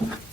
Aye.